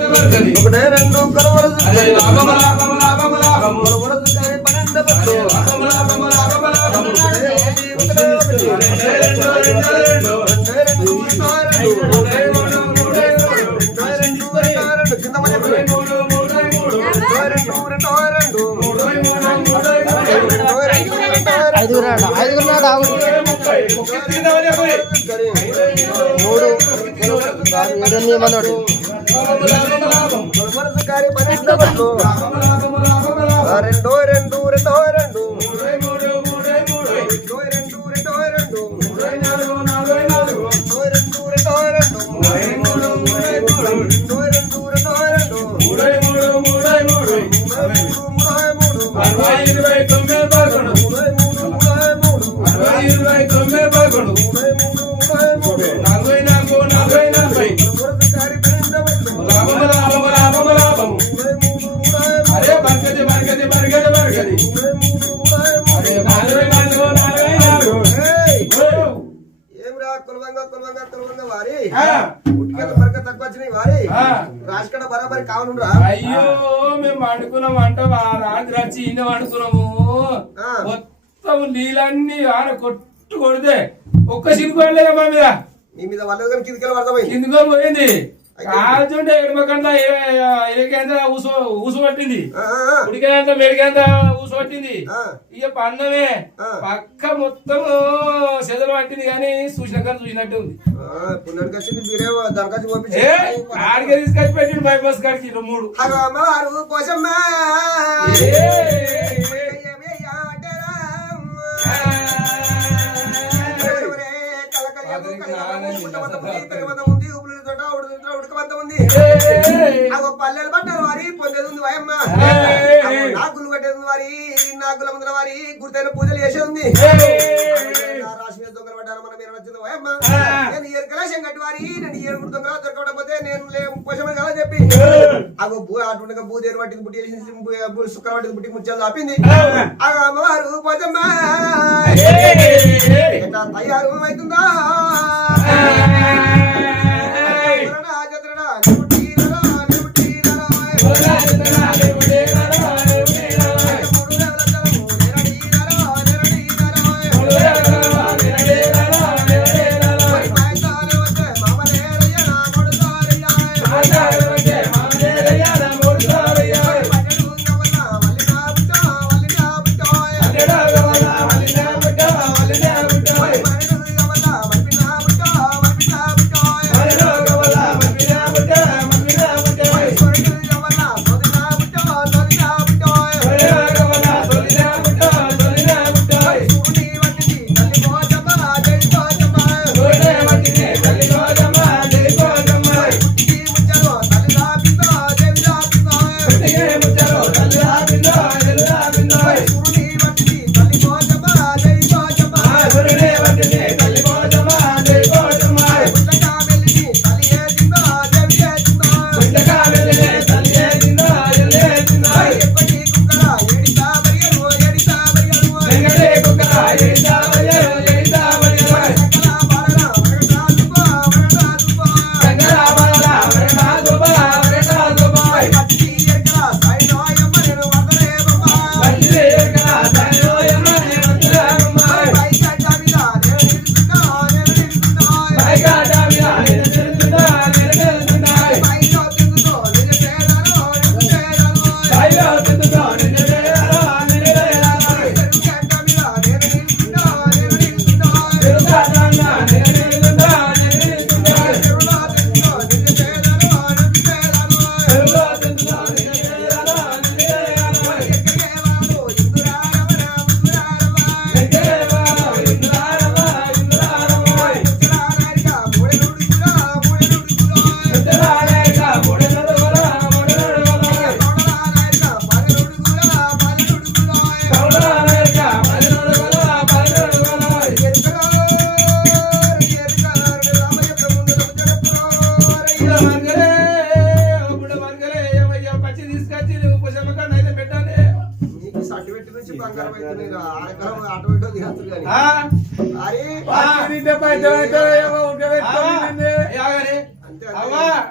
ఒకటే రెండు కలవరదు పన్నెండు ఐదుగురు ఐదుగురు నాడు మూడు ఏడు ఎనిమిది మంది వరుసగారి పన్నెండు బండ్లు రెండో రెండు రెండో రెండు రెండు రెండు రెండు రెండు రెండు కావాలి అయ్యో మేము వండుకున్నాం అంట రాత్రి వచ్చి ఈయన వండుకున్నాము. మొత్తం నీళ్ళన్నీ ఆడ కొట్టు కొడితే ఒక్క చినుకోలేదు మా మీద. మీ మీద వాళ్ళ కిందకి వెళ్ళి పడతాం కిందకొని పోయింది. కాల్చుంటే ఎడమకంతా ఏకంత ఊసు ఊసు పట్టింది? ఉడికంత మెడికంత ఊసు పట్టింది. ఇక పన్నమే. పక్క మొత్తం సెదలు పట్టింది కానీ చూసిన కానీ చూసినట్టే ఉంది. ఆడికి తీసుకొచ్చి బై బస్ కాడికి మూడు. తలక అగో పల్లెలు పట్టారు వారి పొందేది వాయమ్మ. నాకులు కట్టేది వారి నాకుల ముందర వారి గుర్తైన పూజలు చేసే ఉంది. రాశి మీద దొంగలు పడ్డారు మన మీరు నచ్చింది వాయమ్మ. నేను ఎరుకలాశం కట్టి వారి నేను ఎరుకుడు దొంగ దొరకకపోతే నేను పోషమని కదా చెప్పి. అగో భూ అటువంటి భూదేరు వాటికి బుట్టి చేసి శుక్ర వాటికి బుట్టి ముత్యాలు ఆపింది అగో అమ్మవారు పోజమ్మ తయారు అవుతుందా?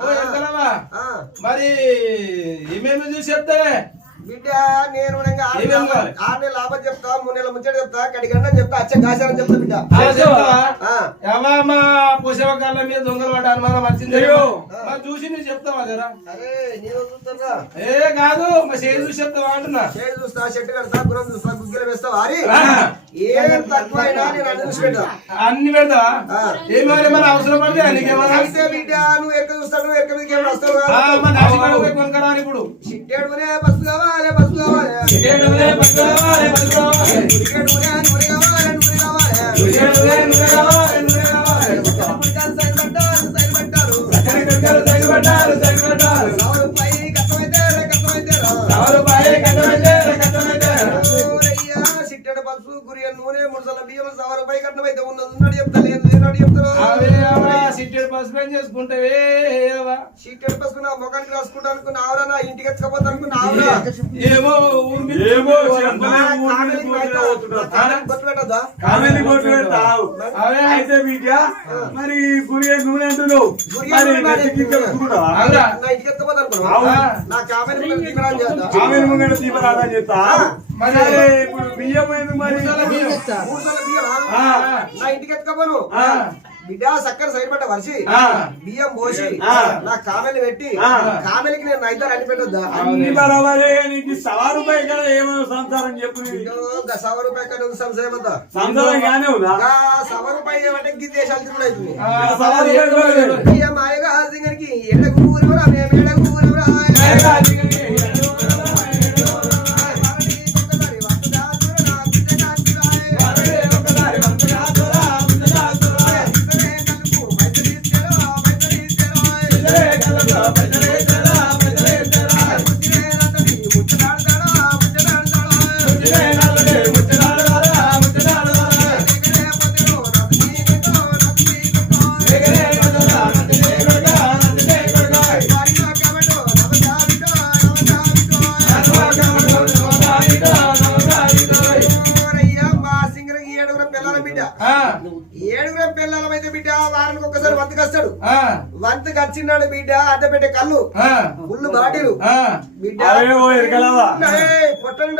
ఓ మరి ఏమేమి చూసి చెప్తావే బిడ్డ నేను ఆరు? నెలల- లాభం చెప్తా మూడు నెలల ముచ్చట చెప్తా చెప్తా అచ్చ బిడ్డ. మీద దొంగలు వచ్చింది చూసి నువ్వు చెప్తావా జరా? అరే నేను ఏ కాదు మా చూసి చెప్తావా అంటున్నా? చేయి చూస్తా చెట్టు కడతా గురం చూస్తా గుగ్గిలు వేస్తా వారి ఆ. ఏం తక్కువైనా నేను అన్ని పెడతా అన్ని పెడతావా ఆ. ఏమైనా ఏమైనా అవసరం పడితే నీకేమన్నా అయితే బిడ్డ నువ్వు ఎక్కడ చూస్తావు నువ్వు ఎక్కడ మీదకి ఏమైనా వస్తావు ఆ, కాదు. మరి నాసికాడ పోయి కొనుక్కరావాలి ఇప్పుడు చిట్టేడునే బస్సు కావాలి బస్సు కావాలి ఏడులే, పది కావాలి, పది కావాలి. చిట్టేడునే నూనె కావాలి నూనె కావాలి ఏడులే, నువ్వే కావాలి, ముఖానికి రాసుకుంటా అనుకున్న ఆవురా ఇంటికి ఎత్తుకపోతా అనుకున్న ఆవురా. ఏమో ఏమో అయితే- మరి గురి నూనె అంటున్నావు? మరి చేస్తా. ఇప్పుడు బియ్యం మరి. మూడు సార్లు. నా ఇంటికి ఎత్తుకపోను. బిడ్డ సక్కర సైడ్ పెట్ట వరిసి. బియ్యం పోసి. నా కామెలు పెట్టి. కామెలికి నేను నైతారు అన్ని పెట్టొద్దా అన్ని బరాబరే నీకు కదా ఏమో సంసారం చెప్పు సవ రూపాయి అంతా సంసారం గానే ఉందా గా సవ రూపాయి ఏమంటే గి దేశాలు తిరుగుడు అవుతుంది పిల్లలమైతే బిడ్డ వారానికి ఒక్కసారి వంతకు వచ్చినాడు బిడ్డ అడ్డ పెట్టే కళ్ళు. ఆ, ఫుల్ బాటిలు ఆ, బిడ్డ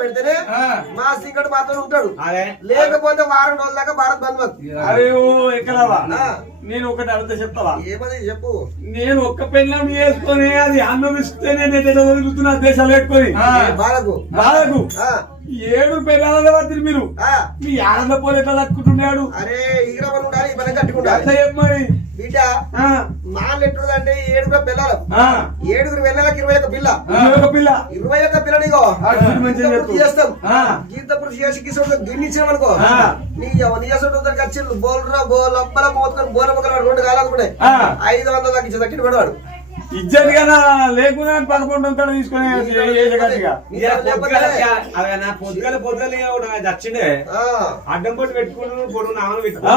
పెడితేనే ఆ. మా సీకట్ మాత్రం ఉంటాడు. లేకపోతే వారం రోజుల దాకా భారత్ బంద్. నేను ఒకటి అర్థం చెప్తావా? ఏమది చెప్పు. నేను ఒక్క పెళ్ళం చేసుకొని అది అనుభవిస్తే నేను ఎట్లా వదులుతున్నా దేశాలు పెట్టుకొని? ఆ. బాలకు. బాధకు ఆ, ఏడు పెళ్ళాల వద్దు మీరు. ఆ. మీ ఆనంద పోలు ఎట్లా తట్టుకుంటున్నాడు? అరే ఈగరమని ఉండాలి ఈ పని కట్టుకుంటాలి అట్లా చెప్పమని బిడ్డ ఆ, మాల్ ఎట్లుందంటే ఏడుగురు పిల్లలు. ఆ, ఏడుగురు పిల్లలకి ఇరవై ఒక్క పిల్ల. పిల్ల. ఇరవై ఒక్క చేస్తాం. గీత చేసి. నీ నీ బోల్ మోతుకొని మొక్కలు రెండు కాలాలు కూడా ఆ. ఐదు వందల ఇచ్చే దక్కిన పడవాడు ఇజ్జత్ కదా లేకుండా పదకొండు వందలు తీసుకొని గట్టిగా? పొద్దుగల పొద్దుగల చచ్చిండే. అడ్డం పొట్టు పెట్టుకుని పొడుగు నామలు ఆ, పెట్టుకున్నాను.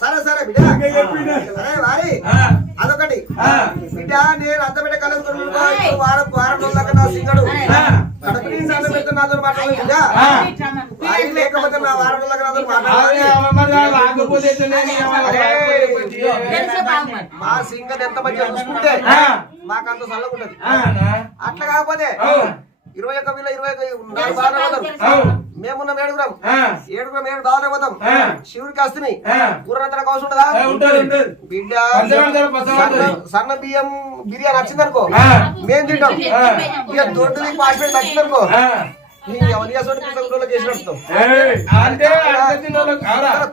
సరే సరే బిడ్డ. అదొకటి. బిడ్డ నేను అంత బిడ్డ కలుగుతున్నాను వారం వారం రోజుల నా సింగడు. లేకపోతే నా వారం రోజుల మా సింగర్ ఎంత మంచిగా చూసుకుంటే ఆ. మాకంత చల్లకుంటది ఆ, అట్లా కాకపోతే. ఇరవై ఒక్క వీళ్ళ ఇరవై ఒక్క నాలుగు. మేమున్న ఏడుగురం. ఏడుగురం ఏడు బాగానే పోతాం. శివుడికి అవసరం ఉండదా ఏ, ఉంటది బిడ్డ సన్న- బియ్యం బిర్యానీ వచ్చిందనుకో ఆ. మేము తింటాం. ఇక దొడ్డుది పాస్పోర్ట్ చేసినట్టు ఏయ్, అంటే తిన్నోళ్ళకి?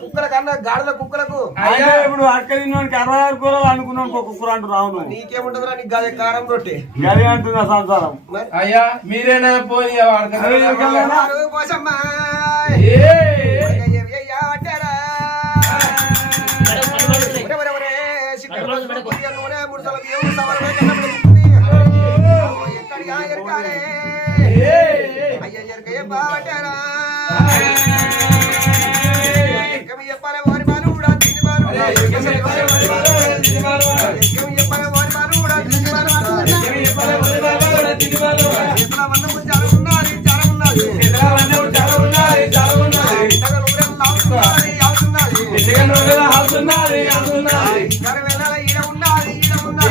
కుక్కల కన్నా గాడిద కుక్కలకు. అయ్యా. ఇప్పుడు అక్క తిన్నోనికి అరవై ఆరు కూరలు అనుకున్నాను ఒక కుక్కర్ అంటున్నావు నువ్వు. నీకేముంటుందిరా నీకు గదే కారం రొట్టె. గది అంటున్నా సంసారం? అయ్యా మీరేనా పోయి ఎరకలే. ఆరు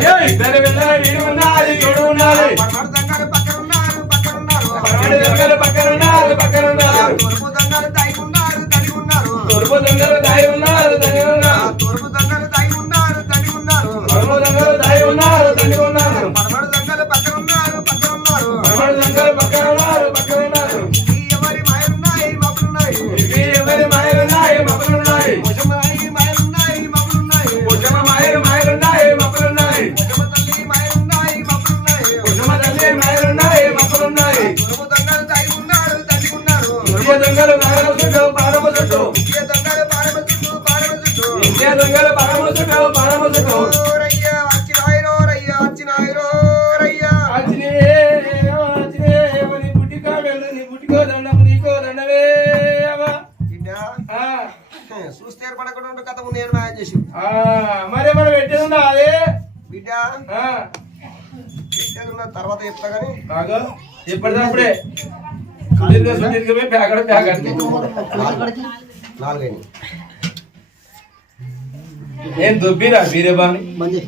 ఇద్దరు ఉన్నది చూడు ఉన్నది పడమటి దంగాలు పక్కన ఉన్నారు పక్కన ఉన్నారు. పరమడి దొంగలు పక్కన ఉన్నారు. చుట్టూ పాడమ చుట్టూ రయ్యా వచ్చినాయిరో రయ్యా వచ్చినాయిరో రయ్యా. ఆచినే, ఆచినే, నీ బుట్టికో వెళ్ళు, నీ బుట్టికో దండం, నీకో దండమే అవ్వ. చూస్తే ఏర్పడకుండా కథ నేను మాయం చేసి ఆ, మరి మనం పెట్టేది అదే? బిడ్డ పెట్టేది తర్వాత చెప్తా కానీ బాగా ఎప్పటిదప్పుడే సుదీర్ఘ సుదీర్ఘమే ప్యాకెట్ ప్యాకెట్. నాలుగైదు. ఏం దుబ్బిరా బీరే బాని మంచి